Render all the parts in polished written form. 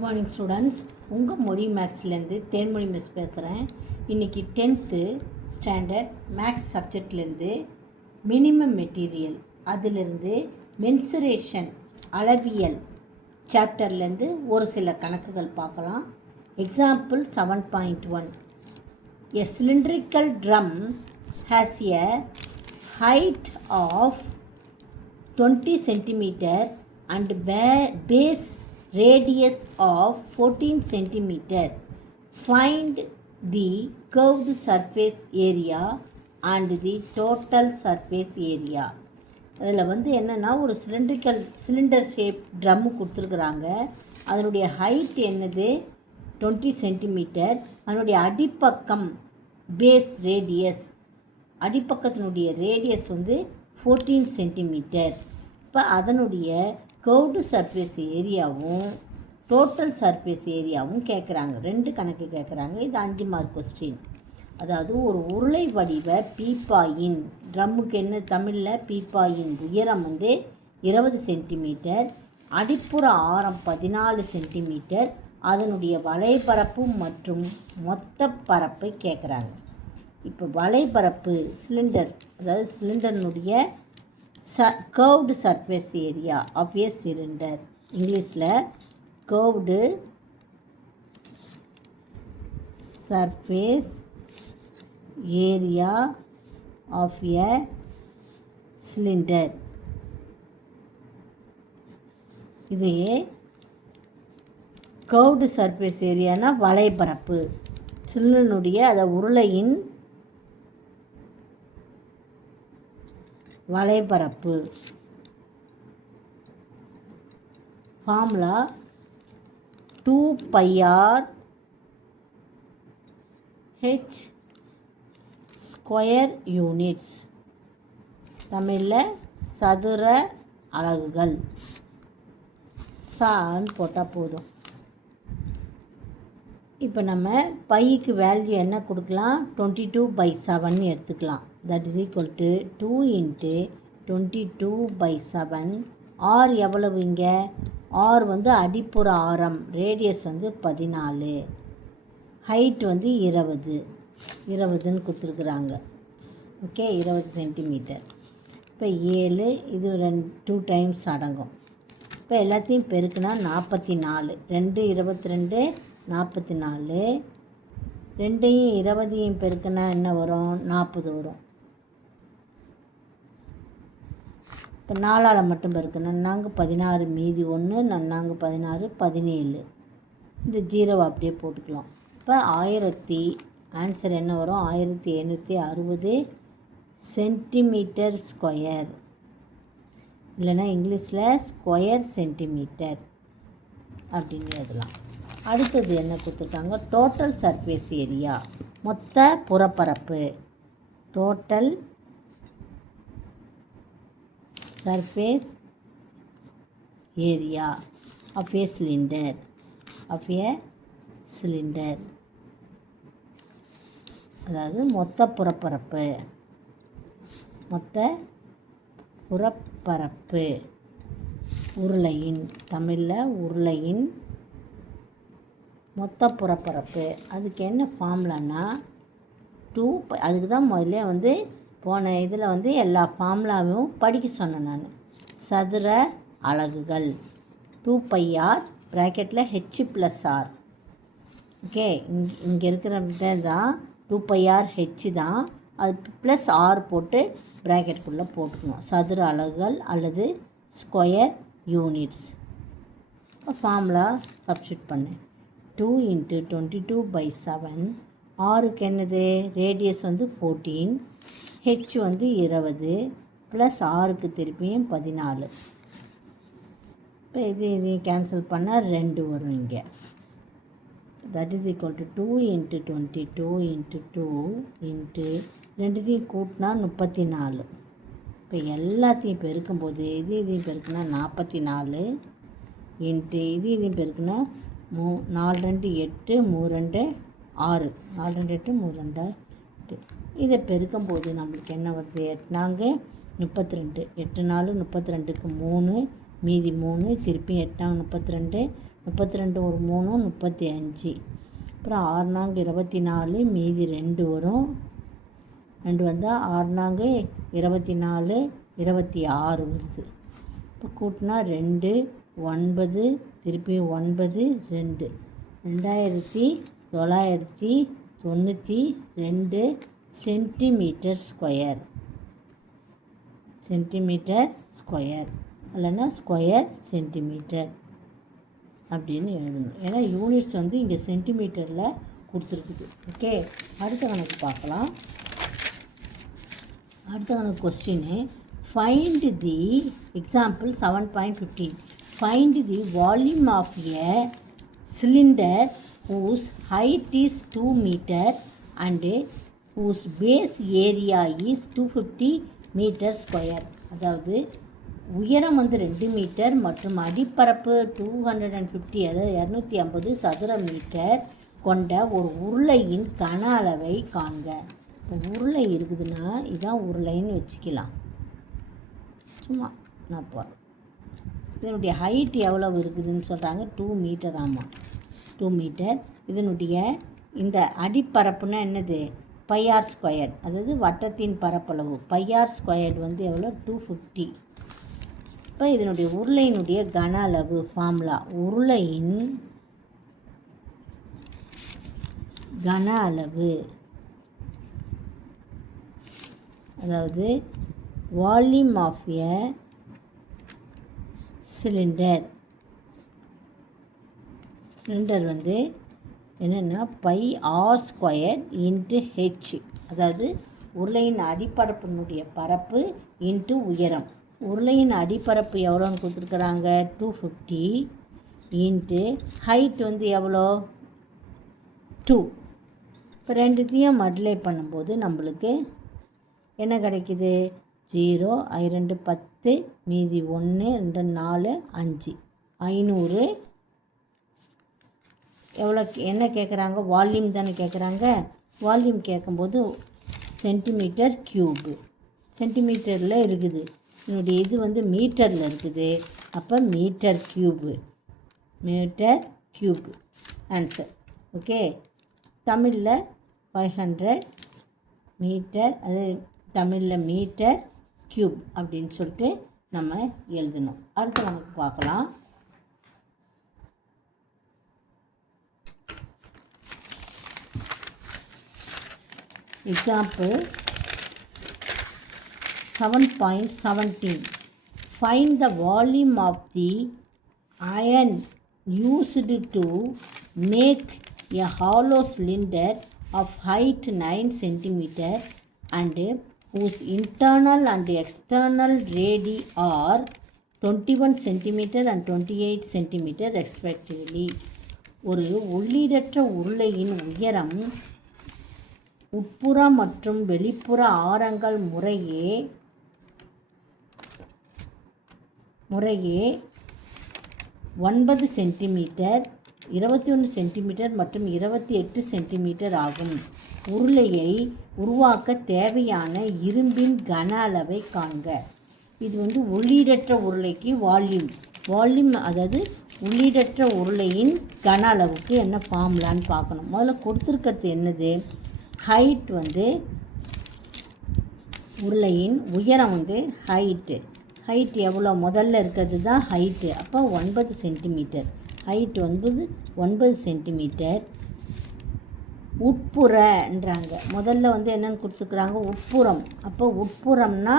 Good morning students. உங்கள் மொழி மேக்ஸ்லேருந்து Thenmozhi miss பேசுகிறேன். இன்றைக்கி 10th ஸ்டாண்டர்ட் மேக்ஸ் சப்ஜெக்ட்லேருந்து மினிமம் மெட்டீரியல் அதிலிருந்து மென்சுரேஷன் அளவியல் சாப்டர்லேருந்து ஒரு சில கணக்குகள் பார்க்கலாம். Example 7.1. A cylindrical drum has a height of 20 centimeter and base radius of 14 centimeter. Find the curved surface area and the total surface area. அதில் என்னென்னா ஒரு சிலிண்டர் ஷேப் ட்ரம்மு கொடுத்துருக்குறாங்க. அதனுடைய ஹைட் என்னது 20 சென்டிமீட்டர். அதனுடைய அடிப்பக்கம் பேஸ் ரேடியஸ், அடிப்பக்கத்தினுடைய ரேடியஸ் 14 சென்டிமீட்டர். இப்போ அதனுடைய curved surface ஏரியாவும் டோட்டல் சர்ஃபேஸ் ஏரியாவும் கேட்குறாங்க. 2 கணக்கு கேட்குறாங்க. இது 5 மார்க் கொஸ்டின். அதாவது ஒரு உருளை வடிவ பீப்பாயின் ட்ரம்முக்கு என்ன தமிழில் பீப்பாயின் உயரம் 20 சென்டிமீட்டர், அடிப்புற ஆரம் 14 சென்டிமீட்டர், அதனுடைய வலைப்பரப்பு மற்றும் மொத்த பரப்பை கேட்குறாங்க. இப்போ வலைப்பரப்பு சிலிண்டர், அதாவது சிலிண்டர்னுடைய curved surface area of a cylinder, இங்கிலீஷில் curved surface area of a cylinder. இதையே curved surface ஏரியானா வலைப்பரப்பு, சிலிண்டனுடைய அதை உருளையின் வலைப்பரப்பு. Formula 2πr h square units, தமிழில் சதுர அலகுகள். சான்னு போட்டால் போதும். இப்போ நம்ம பைக்கு வேல்யூ என்ன கொடுக்கலாம், 22/7 எடுத்துக்கலாம். That is equal to 2 × 22/7. R எவ்வளவு இங்கே, ஆர் அடிப்புற ஆரம், ரேடியஸ் 14, ஹைட் 20ன்னு கொடுத்துருக்குறாங்க. Okay, 20 centimetre. இப்போ 7, இது 2 டைம்ஸ் அடங்கும். இப்போ எல்லாத்தையும் பெருக்குனா 44. 2 22 44. 2ஐயும் 20ஐயும் பெருக்குனா என்ன வரும், 40 வரும். இப்போ 4ஆல் மட்டும் பெருக்கு, நன்னாங்க 16, மீதி 1, நன்னாங்க 16, 17. இந்த 0 அப்படியே போட்டுக்கலாம். இப்போ ஆன்சர் என்ன வரும், 1760 சென்டிமீட்டர் ஸ்கொயர், இல்லைன்னா இங்கிலீஷில் ஸ்கொயர் சென்டிமீட்டர் அப்படின்னு எழுதலாம். அடுத்தது என்ன கொடுத்துருக்காங்க, டோட்டல் சர்ஃபேஸ் ஏரியா, மொத்த புறப்பரப்பு. Total surface area of a cylinder, அதாவது மொத்த புறப்பரப்பு உருளையின், தமிழில் உருளையின் மொத்த புறப்பரப்பு. அதுக்கு என்ன ஃபார்முலான்னா 2, அதுக்கு தான் முதல்ல போன இதில் எல்லா ஃபார்முலாவும் படிக்க சொன்னேன் நான். சதுர அலகுகள் 2πr ப்ராக்கெட்டில் h + r. ஓகே, இங்கே இருக்கிற தான் 2πr h தான், அது ப்ளஸ் ஆர் போட்டு ப்ராக்கெட்டுக்குள்ளே போட்டுக்கணும். சதுர அலகுகள் அல்லது ஸ்கொயர் யூனிட்ஸ். ஃபார்முலா சப்ஸ்டியூட் பண்ணு. 2 × 22/7. ஆருக்கு என்னது, ரேடியஸ் 14, ஹெச் 20, ப்ளஸ் ஆருக்கு திருப்பியும் 14. இப்போ இதையும் கேன்சல் பண்ணால் 2 வரும் இங்கே. தட் இஸ் ஈக்குவல் டு 2 × 22 × 2 ரெண்டுத்தையும் கூட்டினா 34. இப்போ எல்லாத்தையும் பெருக்கும்போது இதையும் பெருக்குனா 44 இதையும் பெருக்குனா 4 2 8 3 2 6, 4 2 8 3 2 8. இதை பெருக்கும்போது நம்மளுக்கு என்ன வருது, 8 4 32, 8 4 32க்கு 3, மீதி 3, திருப்பி 8 32, 32 ஒரு 3 35. அப்புறம் 6 நான்கு 24, மீதி 2 வரும். 2 வந்தால் 6 நான்கு 24, 26 வருது. இப்போ கூட்டினா 2 9 திருப்பி 9 2 2992 சென்டிமீட்டர் ஸ்கொயர். சென்டிமீட்டர் ஸ்கொயர் இல்லைன்னா ஸ்கொயர் சென்டிமீட்டர் அப்படின்னு எழுதணும். ஏன்னா யூனிட்ஸ் வந்து இங்கே சென்டிமீட்டரில் கொடுத்துருக்குது. ஓகே, அடுத்த கணக்கு பார்க்கலாம். அடுத்த கணக்கு கொஸ்டின்னு, find the example 7.15. Find the volume of a cylinder whose height is 2 meter and whose base area is 250 meter square. அதாவது உயரம் வந்து 2 மீட்டர் மற்றும் அடிப்பரப்பு 250 அதாவது 250 சதுர மீட்டர் கொண்ட ஒரு உருளையின் கன அளவை காண்க. உருளை இருக்குதுன்னா இதுதான் உருளைன்னு வச்சுக்கலாம். சும்மா நான் போகிறேன். இதனுடைய ஹைட் எவ்வளவு இருக்குதுன்னு சொல்கிறாங்க, 2 மீட்டர். ஆமாம், 2 மீட்டர். இதனுடைய இந்த அடிப்பரப்புனா என்னது, πr ஸ்கொயர்ட், அதாவது வட்டத்தின் பரப்பளவு. πr ஸ்கொயர்ட் வந்து எவ்வளோ, 250. இப்போ இதனுடைய உருளையினுடைய கன அளவு ஃபார்முலா, உருளையின் கன அளவு, அதாவது volume of a cylinder. Cylinder வந்து என்னென்னா πr ஸ்கொயர் இன்ட்டு ஹெச், அதாவது உருளையின் அடிப்பரப்பினுடைய பரப்பு இன்ட்டு உயரம். உருளையின் அடிப்பரப்பு எவ்வளோன்னு கொடுத்துருக்குறாங்க, 250 இன்ட்டு ஹைட் வந்து எவ்வளோ, 2. இப்போ ரெண்டுத்தையும் மல்டிப்ளை பண்ணும்போது நம்மளுக்கு என்ன கிடைக்குது, 0 2 10 மீதி 1 2 4 5 500. எவ்வளோ என்ன கேட்குறாங்க, வால்யூம் தானே கேட்குறாங்க. வால்யூம் கேட்கும்போது சென்டிமீட்டர் க்யூபு, சென்டிமீட்டரில் இருக்குது. என்னுடைய இது வந்து மீட்டரில் இருக்குது. அப்போ metre cube, metre cube answer. Okay, தமிழில் 500 மீட்டர், அது தமிழில் மீட்டர் க்யூப் அப்படின்னு சொல்லிட்டு நம்ம எழுதணும். அடுத்து நமக்கு பார்க்கலாம். Example 7.17. Find the volume of the iron used to make a hollow cylinder of height 9 cm and whose internal and external radii are 21 cm and 28 cm respectively. ஒரு உள்ளீடற்ற உருளையின் உயரம், உட்புற மற்றும் வெளிப்புற ஆரங்கள் முறையே 9 சென்டிமீட்டர், 21 சென்டிமீட்டர் மற்றும் 28 சென்டிமீட்டர் ஆகும். உருளையை உருவாக்க தேவையான இரும்பின் கன அளவை காண்க. இது வந்து உள்ளீடற்ற உருளைக்கு வால்யூம் அதாவது உள்ளீடற்ற உருளையின் கன அளவுக்கு என்ன ஃபார்முலான்னு பார்க்கணும். முதல்ல கொடுத்துருக்கிறது என்னது, ஹைட் வந்து உருளையின் உயரம் வந்து ஹைட் எவ்வளோ, முதல்ல இருக்கிறது தான் ஹைட்டு. அப்போ 9 சென்டிமீட்டர், ஹைட் 9 சென்டிமீட்டர். உட்புறன்றாங்க, முதல்ல வந்து என்னென்னு கொடுத்துருக்குறாங்க, உட்புறம். அப்போ உட்புறம்னா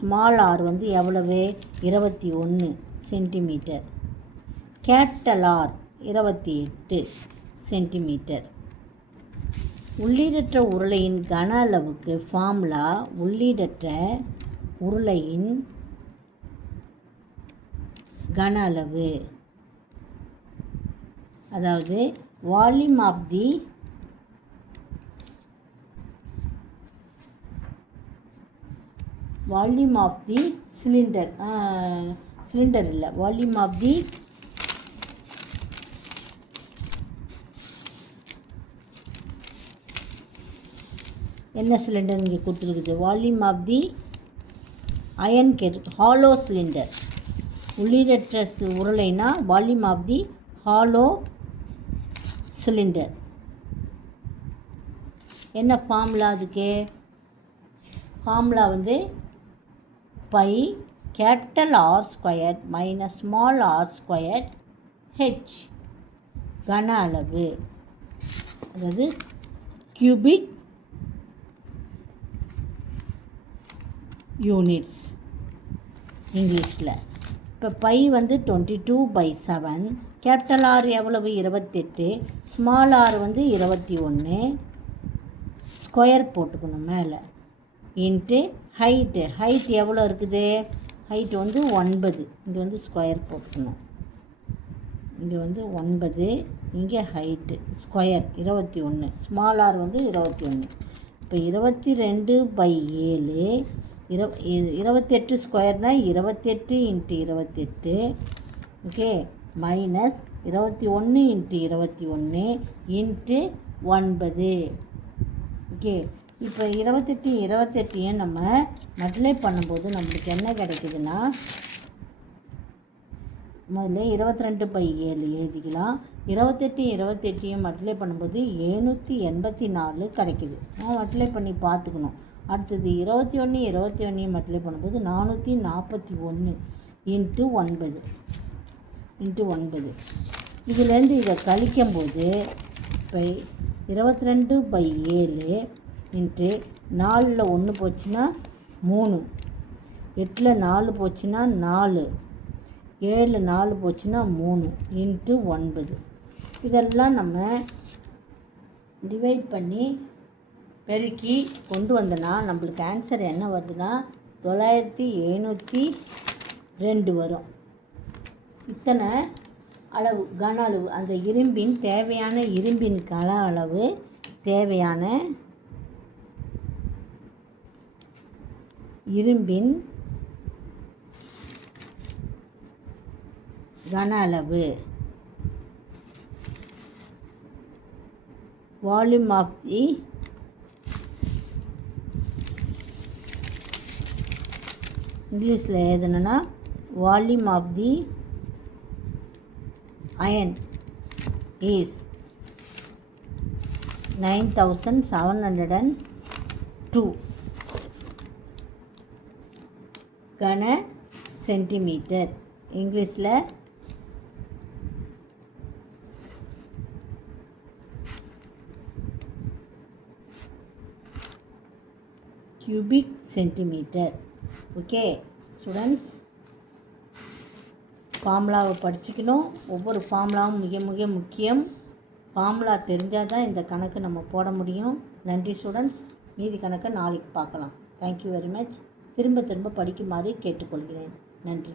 ஸ்மால் ஆர் வந்து எவ்வளவு, 21 சென்டிமீட்டர். Capital R 28 centimetre. உள்ளீடற்ற உருளையின் கன அளவுக்கு ஃபார்முலா, உள்ளீடற்ற உருளையின் கன அளவு, அதாவது volume of the cylinder, cylinder இல்லை, வால்யூம் ஆஃப் தி என்ன சிலிண்டர் இங்கே கொடுத்துருக்குது, volume of the iron hollow cylinder. உள்ளீடற்ற உருளைனா volume of the hollow cylinder. என்ன ஃபார்முலா அதுக்கு? ஃபார்முலா வந்து pi capital R square minus small R square H கன அளவு, அதாவது கியூபிக் யூனிட்ஸ் இங்கிலீஷில். இப்போ பை வந்து 22/7, கேபிட்டல் ஆர் எவ்வளவு 28, ஸ்மால் ஆர் வந்து 21, ஸ்கொயர் போட்டுக்கணும் மேலே, இன்ட்டு ஹைட் எவ்வளோ இருக்குது? ஹைட் வந்து 9, இங்கே வந்து ஸ்கொயர் போட்டுக்கணும், இங்கே வந்து 9, இங்கே ஹைட்டு ஸ்கொயர் 21, ஸ்மால் ஆர் வந்து 21. இப்போ 22/7 28 ஸ்கொயர்னால் 28 × 28, ஓகே, மைனஸ் 21 × 21 இன்ட்டு 9, ஓகே. இப்போ 28 நம்ம மல்டிப்ளை பண்ணும்போது நம்மளுக்கு என்ன கிடைக்குதுன்னா, முதல்ல 22/7 எழுதிக்கலாம். 28 மல்டிப்ளை பண்ணும்போது 784 கிடைக்குது. மல்டிப்ளை பண்ணி பார்த்துக்கணும். அடுத்தது 21 மல்டிப்ளை பண்ணும்போது 441 இன்ட்டு 9. இதிலேருந்து இதை கழிக்கும்போது இப்போ 22/7 இன்ட்டு 4ல் 1 போச்சுன்னா 3, 8ல் 4 போச்சுன்னா 4, 7ல் 4 போச்சுன்னா 3 இன்ட்டு 9. இதெல்லாம் நம்ம டிவைட் பண்ணி பெருக்கி கொண்டு வந்தோன்னா நம்மளுக்கு ஆன்சர் என்ன வருதுன்னா 9702 வரும். இத்தனை அளவு கன அளவு, அந்த இரும்பின் தேவையான இரும்பின் கன அளவு, தேவையான இரும்பின் கன அளவு, வால்யூம் ஆஃப் தி இங்கிலீஷில் எழுதணுன்னா volume of the iron is 9702 கன சென்டிமீட்டர். இங்கிலீஷில் cubic centimeter. ஓகே ஸ்டூடெண்ட்ஸ், ஃபார்முலாவை படிச்சுக்கணும். ஒவ்வொரு ஃபார்முலாவும் மிக மிக முக்கியம். ஃபார்முலா தெரிஞ்சால் தான் இந்த கணக்கு நம்ம போட முடியும். நன்றி ஸ்டூடெண்ட்ஸ். மீதி கணக்கை நாளைக்கு பார்க்கலாம். Thank you very much. திரும்ப திரும்ப படிக்குமாறு கேட்டுக்கொள்கிறேன். நன்றி.